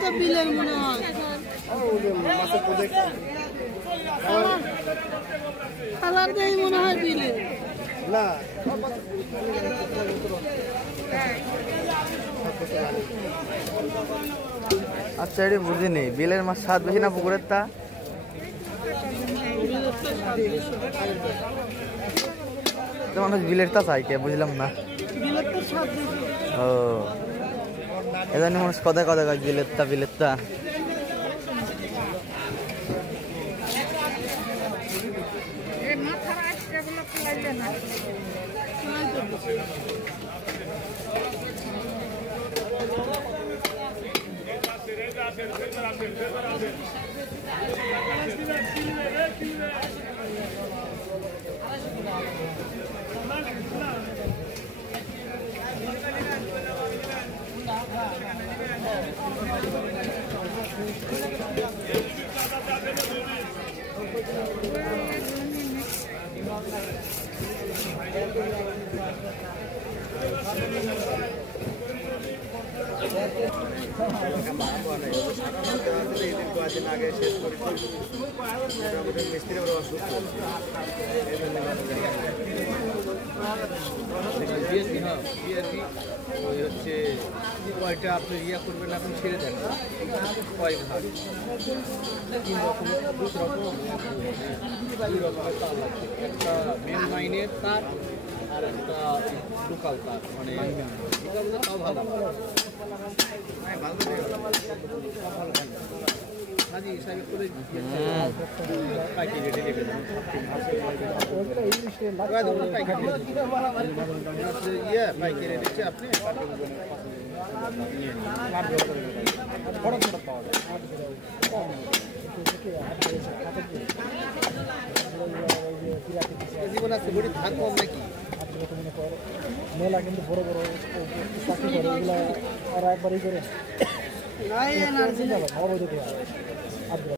তো বিলের মনে হয় কালার দেই মনে হয় বিলের না আচ্ছা এটা বুঝিনি বিলের মাছ স্বাদ বেশি না পুকুরের তা মানুষ বিলের তা চাই কে বুঝলাম না ও এজন্য মানুষ কথা কথা কয় বিলের তা কয়টা আপনি ইয়া করবেন আপনি ছেড়ে দেন কয় ভাগ 3 রকম 2 রকমের তার আছে একটা মেন লাইনের তার আর একটা লোকাল তার মানে তাও ভালো হাজি সাহেব করে পাইকে রেডি দেবেন ইয়ে পাইকে রেডি দিচ্ছে আপনি জীবন আছে বড়ি ভাগ কম নাকি মেলা কিন্তু বড় বড় ওরা একবারই করে